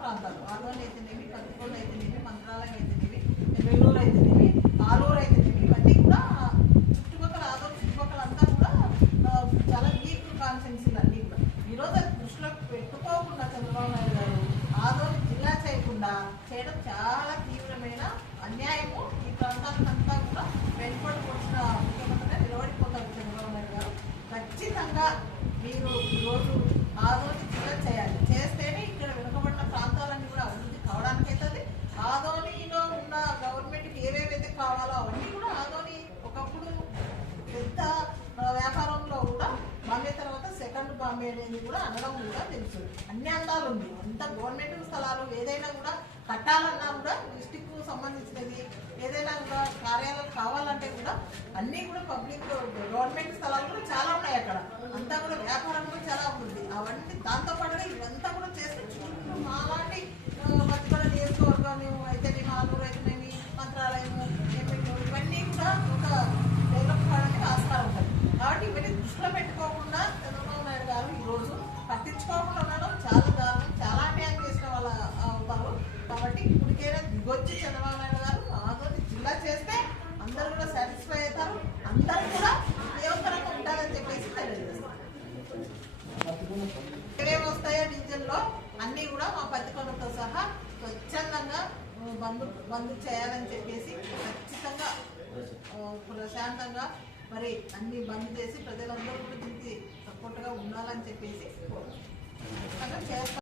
ప్రాంతాలు ఆదోని అయితేనేమి, కత్తికొండ అయితేనేమి, మంత్రాలయం అయితేనేమి, వెల్లూరు అయితేనేమి, ఆలూరు అయితేనేమి, ఇవన్నీ కూడా చుట్టుపక్కల ఆదోని చుట్టుపక్కల అంతా కూడా చాలా వీక్ కాన్స్టిట్యున్సీలు అన్నీ కూడా. ఈరోజు అది దృష్టిలో పెట్టుకోకుండా చంద్రబాబు నాయుడు గారు ఆదోని జిల్లా చేయడం చాలా తీవ్రమైన అన్యాయము. ఈ ప్రాంతాలకంతా కూడా వెనుకబడి వచ్చిన ముఖ్యమంత్రిగా నిలబడిపోతారు చంద్రబాబు నాయుడు గారు. ఖచ్చితంగా మీరు ఈరోజు ఆదోని జిల్లా చేయాలి. చేస్తేనే ఇక్కడ వెనుకబడిన ప్రాంతాలన్నీ కూడా అభివృద్ధి కావడానికి అవుతుంది. ఆదోనిలో ఉన్న గవర్నమెంట్కి ఏవేవైతే కావాలో అవన్నీ కూడా ఆదోని ఒకప్పుడు పెద్ద వ్యాపారంలో కూడా బాంబే తర్వాత సెకండ్ బాంబే అనేది కూడా అనడం కూడా తెలుసు. అన్ని అందాలు ఉంది. అంత గవర్నమెంట్ స్థలాలు ఏదైనా కూడా కట్టాలన్నా కూడా డిస్టిక్ సంబంధించినది ఏదైనా కూడా కార్యాలయాలు కావాలంటే కూడా అన్నీ కూడా పబ్లిక్ గవర్నమెంట్ స్థలాలు కూడా చాలా ఉన్నాయి అక్కడ. అంతా కూడా వ్యాపారం కూడా చాలా ఉంది. అవన్నీ దాంతోపాటుగా ఇవంతా కూడా చేస్తే మాలాంటి మధ్యపడ నియోజకవర్గం అయితేనేమి, ఆలూరు అయితేనేమి, మంత్రాలయము, ఇవన్నీ కూడా ఒక డెవలప్ కావడానికి ఆస్కారం ఉంటుంది. కాబట్టి ఇవన్నీ దృష్టిలో పెట్టుకోకుండా చంద్రబాబు నాయుడు గారు ఈరోజు పట్టించుకోకుండా ఉండడం చాలా దారుణం. చాలా అన్యాయం చేసిన వాళ్ళ అవుతారు. కాబట్టి ఇప్పటికైనా దిగొచ్చి చంద్రబాబు నాయుడు గారు ఆదోని జిల్లా చేస్తే అందరూ కూడా సాటిస్ఫై అవుతారు. అందరూ కూడా ఉపయోగకరంగా ఉండాలని చెప్పేసి తెలియజేస్తారు. ఏమేమి వస్తాయో డివిజన్లో అన్నీ కూడా మా పత్తికొండతో సహా స్వచ్ఛందంగా బంద్ చేయాలని చెప్పేసి ఖచ్చితంగా ప్రశాంతంగా మరి అన్ని బంద్ చేసి ప్రజలందరూ కూడా దీనికి సపోర్ట్గా ఉండాలని చెప్పేసి ఖచ్చితంగా చేస్తారు.